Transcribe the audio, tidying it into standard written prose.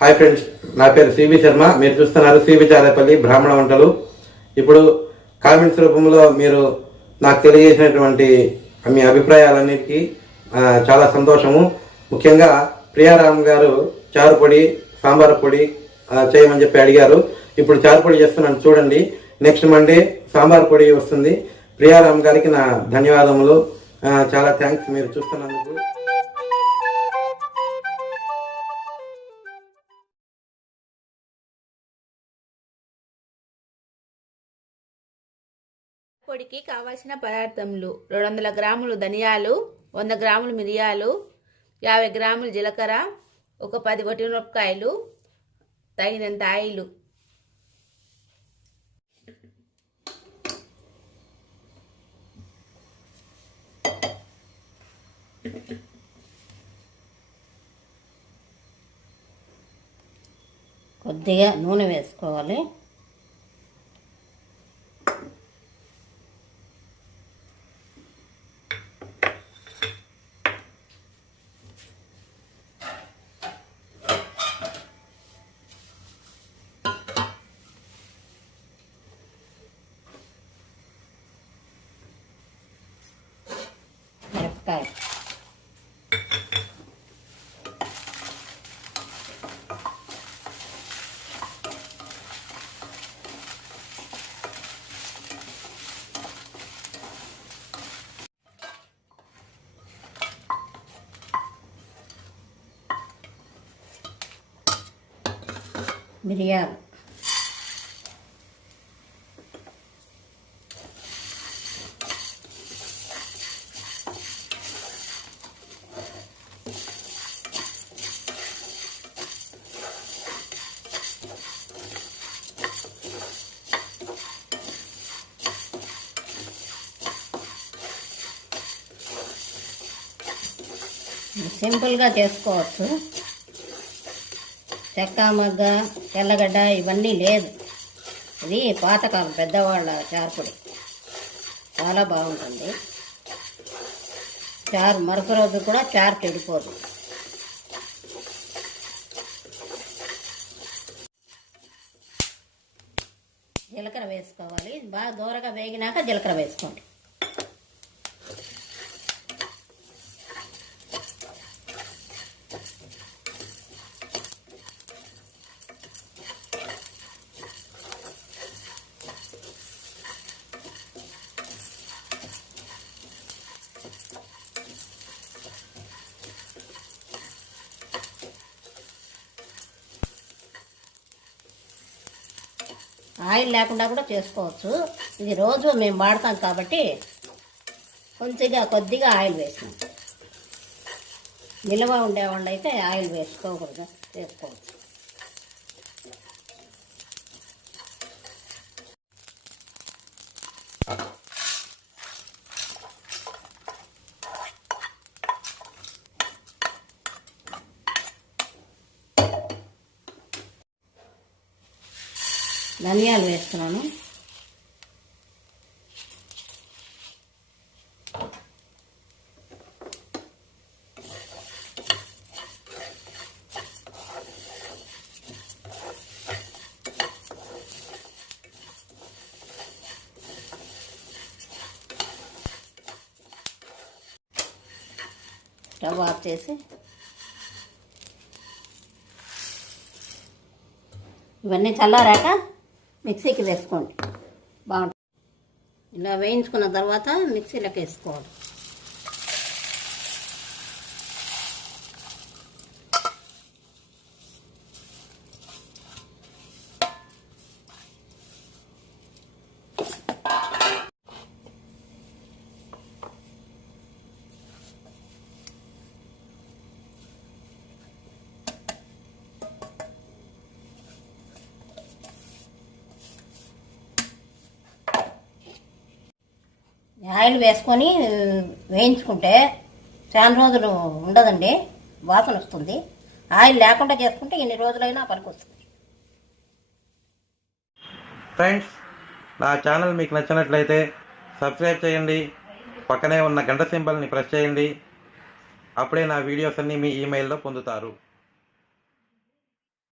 Hi friends, నా పేరు CV Sharma. మీరు చూస్తున్నారు సివి చారేపల్లి బ్రాహ్మణ వంటలు. ఇప్పుడు కామెంట్స్ రూపంలో మీరు నాకు తెలియజేసినటువంటి మీ అభిప్రాయాలన్నిటికీ చాలా సంతోషము. ముఖ్యంగా ప్రియారామ్ గారు చారు పొడి, సాంబార్ పొడి చేయమని చెప్పి అడిగారు. ఇప్పుడు చారు పొడి చేస్తున్నాను చూడండి. నెక్స్ట్ మండే సాంబార్ పొడి వస్తుంది. ప్రియారామ్ గారికి నా ధన్యవాదములు. చాలా థ్యాంక్స్ మీరు చూస్తున్నందుకు. పొడికి కావాల్సిన పదార్థములు: 200 గ్రాములు ధనియాలు, 100 గ్రాములు మిరియాలు, 50 గ్రాములు జీలకర్ర, ఒక 10 వట్టిమిరపకాయలు, తగినంత ఆయిల్. కొద్దిగా నూనె వేసుకోవాలి. మిరపకాయ, మిరియాలు, సింపుల్గా చేసుకోవచ్చు. చెక్క, మగ్గ, తెల్లగడ్డ ఇవన్నీ లేదు. ఇది పాతకాలం పెద్దవాళ్ళ చారుపొడి. చాలా బాగుంటుంది చారు. మరొక రోజు కూడా చారు చెడిపోదు. జీలకర్ర వేసుకోవాలి. బాగా దూరగా వేగినాక జీలకర్ర వేసుకోండి. ఆయిల్ లేకుండా కూడా చేసుకోవచ్చు. ఇది రోజు మేము వాడతాం కాబట్టి కొద్దిగా ఆయిల్ వేసినాం. నిల్వ ఉండేవాళ్ళు అయితే ఆయిల్ వేసుకోకూడదు, చేసుకోవచ్చు. ధనియాలు వేస్తున్నాను. స్టవ్ ఆఫ్ చేసి ఇవన్నీ చల్లారాక మిక్సీకి వేసుకోండి. బాగుంటుంది. ఇలా వేయించుకున్న తర్వాత మిక్సీలోకి వేసుకోవాలి. ఆయిల్ వేసుకొని వేయించుకుంటే చాలా రోజులు ఉండదండి, వాసన వస్తుంది. ఆయిల్ లేకుండా చేసుకుంటే ఎన్ని రోజులైనా పనికొస్తుంది. ఫ్రెండ్స్, నా ఛానల్ మీకు నచ్చినట్లయితే సబ్స్క్రైబ్ చేయండి. పక్కనే ఉన్న గంట సింబల్ని ప్రెస్ చేయండి. అప్పుడే నా వీడియోస్ అన్నీ మీ ఈమెయిల్లో పొందుతారు.